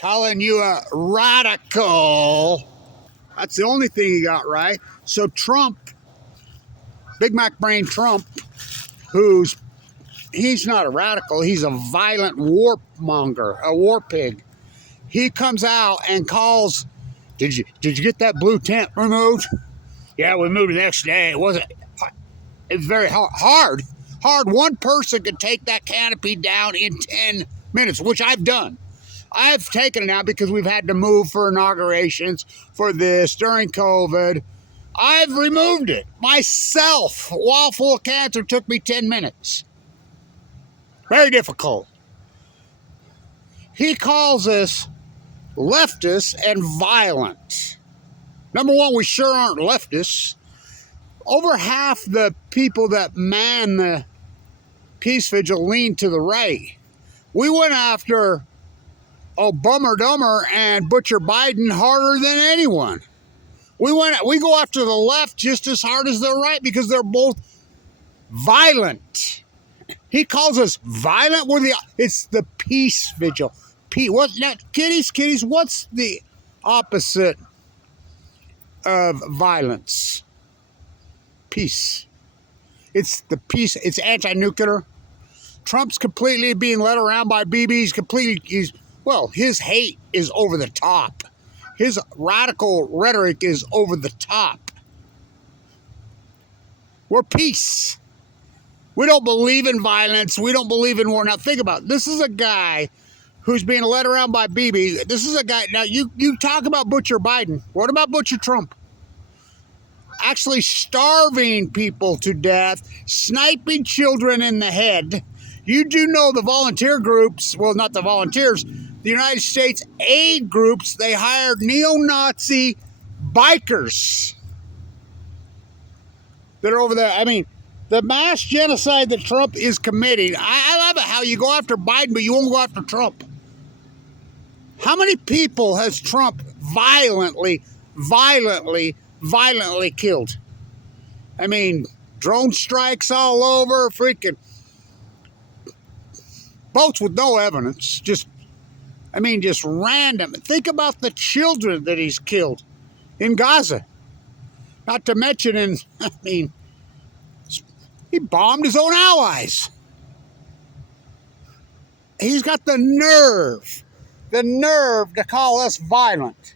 Calling you a radical. That's the only thing he got right. So Trump, Big Mac Brain Trump, he's not a radical, he's a violent warmonger, a war pig. He comes out and calls, did you get that blue tent removed? Yeah, we moved the next day. It was very hard. One person could take that canopy down in 10 minutes, which I've done. I've taken it out because we've had to move for inaugurations, for this, during COVID. I've removed it myself while full of cancer. Took me 10 minutes. Very difficult. He calls us leftists and violent. Number one, we sure aren't leftists. Over half the people that man the peace vigil lean to the right. We went after Bummer Dumber and Butcher Biden harder than anyone. We go after the left just as hard as the right because they're both violent. He calls us violent. It's the peace vigil. What? Now, kitties. What's the opposite of violence? Peace. It's the peace. It's anti-nuclear. Trump's completely being led around by BBs. His hate is over the top. His radical rhetoric is over the top. We're peace. We don't believe in violence. We don't believe in war. Now think about it. This is a guy who's being led around by BB. This is a guy. Now you talk about Butcher Biden. What about Butcher Trump? Actually starving people to death, sniping children in the head. You do know the volunteer groups, well, not the volunteers, the United States aid groups, they hired neo-Nazi bikers that are over there. I mean, the mass genocide that Trump is committing, I love it how you go after Biden, but you won't go after Trump. How many people has Trump violently killed? I mean, drone strikes all over, freaking boats with no evidence, just random. Think about the children that he's killed in Gaza. Not to mention he bombed his own allies. He's got the nerve to call us violent.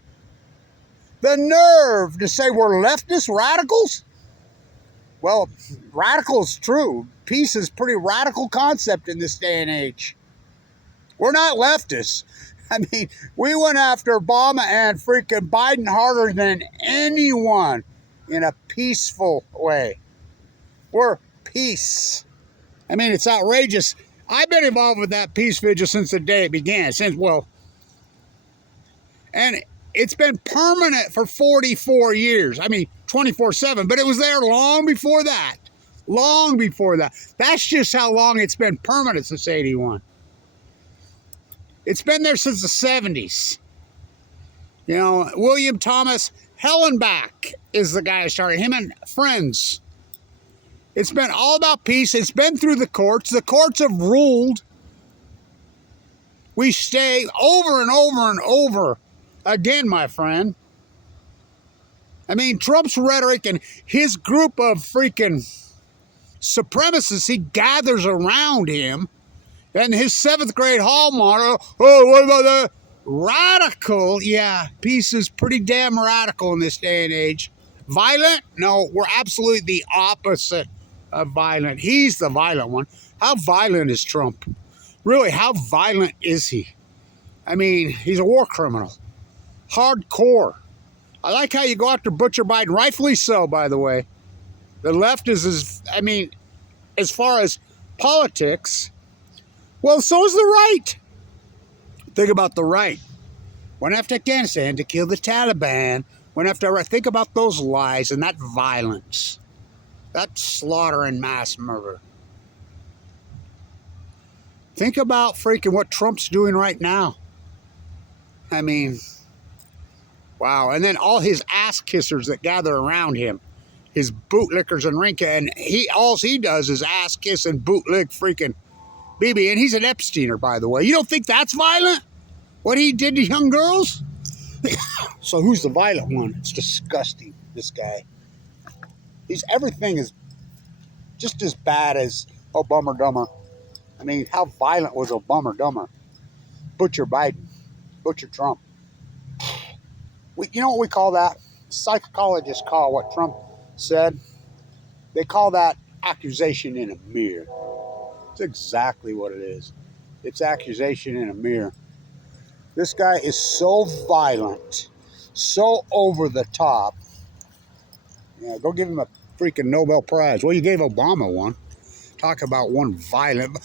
The nerve to say we're leftist radicals? Well, radical is true. Peace is a pretty radical concept in this day and age. We're not leftists. I mean, we went after Obama and freaking Biden harder than anyone in a peaceful way. We're peace. I mean, it's outrageous. I've been involved with that peace vigil since the day it began. And it's been permanent for 44 years. I mean, 24/7, but it was there long before that. Long before that. That's just how long it's been permanent since 81. It's been there since the 70s. You know, William Thomas Hellenbach is the guy who started, him and friends. It's been all about peace. It's been through the courts. The courts have ruled. We stay over and over and over again, my friend. I mean, Trump's rhetoric and his group of freaking supremacists he gathers around him, and his 7th grade hall motto, what about the radical? Yeah, peace is pretty damn radical in this day and age. Violent? No, we're absolutely the opposite of violent. He's the violent one. How violent is Trump? Really, how violent is he? I mean, he's a war criminal. Hardcore. I like how you go after Butcher Biden, rightfully so, by the way. The left is, as far as politics, well, so is the right. Think about the right. Went after Afghanistan to kill the Taliban. Went after Iraq. Think about those lies and that violence. That slaughter and mass murder. Think about freaking what Trump's doing right now. I mean, wow. And then all his ass kissers that gather around him. His bootlickers and Rinka. And all he does is ass kiss and bootlick freaking BB. And he's an Epsteiner, by the way. You don't think that's violent? What he did to young girls? So who's the violent one? It's disgusting, this guy. Everything is just as bad as Obama Dumber. I mean, how violent was Obama Dumber? Butcher Biden. Butcher Trump. You know what we call that? Psychologists call what Trump said. They call that accusation in a mirror. It's exactly what it is. It's accusation in a mirror. This guy is so violent, so over the top. Yeah, go give him a freaking Nobel Prize. Well, you gave Obama one. Talk about one violent.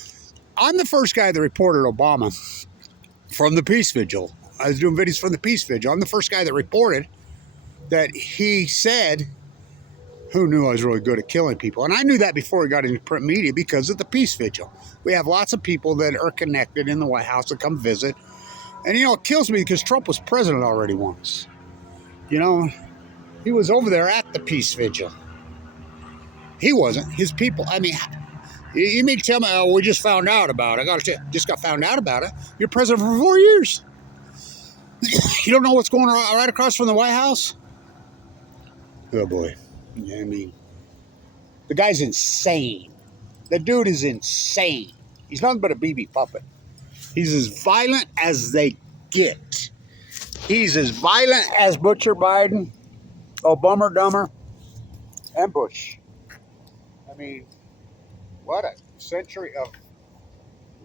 I'm the first guy that reported Obama from the Peace Vigil. I was doing videos from the Peace Vigil. I'm the first guy that reported that he said, who knew I was really good at killing people? And I knew that before he got into print media because of the Peace Vigil. We have lots of people that are connected in the White House that come visit. And, you know, it kills me because Trump was president already once. You know, he was over there at the Peace Vigil. He wasn't. His people, I mean, you mean to tell me, oh, we just found out about it. I got to tell you, just got found out about it. You're president for 4 years. You don't know what's going on right across from the White House? Oh, boy. I mean, the guy's insane. The dude is insane. He's nothing but a BB puppet. He's as violent as they get. He's as violent as Butcher Biden, Obama Dumber, and Bush. I mean, what a century of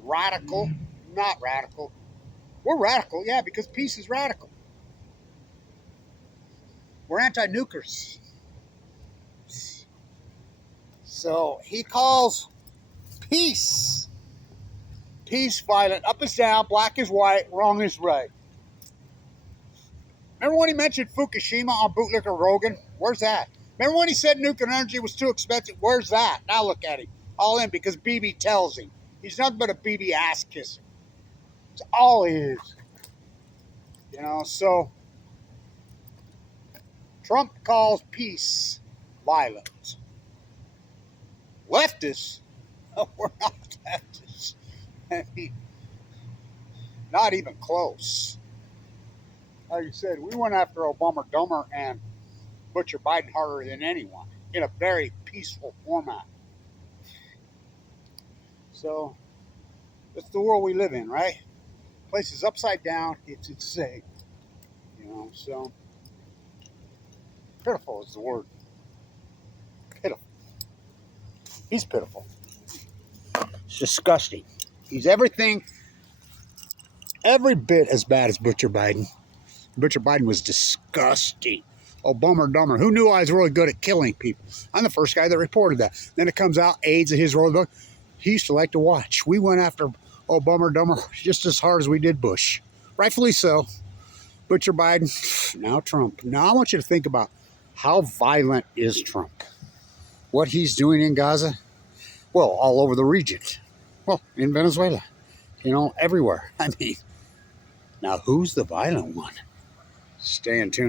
radical, not radical. We're radical, yeah, because peace is radical. We're anti-nukers. So he calls peace violent. Up is down, black is white, wrong is right. Remember when he mentioned Fukushima on Bootlicker Rogan? Where's that? Remember when he said nuclear energy was too expensive? Where's that? Now look at him. All in because BB tells him. He's nothing but a BB ass kisser. That's all he is. You know, so Trump calls peace violent. Leftists? Oh, we're not leftists. I mean, not even close. Like you said, we went after Obama Dumber and Butcher Biden harder than anyone in a very peaceful format. So, that's the world we live in, right? Place is upside down. It's insane. You know, so pitiful is the word. Pitiful. He's pitiful. It's disgusting. He's everything, every bit as bad as Butcher Biden. Butcher Biden was disgusting. Obama Dumber. Who knew I was really good at killing people? I'm the first guy that reported that. Then it comes out, AIDS at his road book. He used to like to watch. We went after Obama Dumber just as hard as we did Bush. Rightfully so. Butcher Biden, now Trump. Now I want you to think about how violent is Trump? What he's doing in Gaza? Well, all over the region. Well, in Venezuela. You know, everywhere. I mean, now who's the violent one? Stay in tune.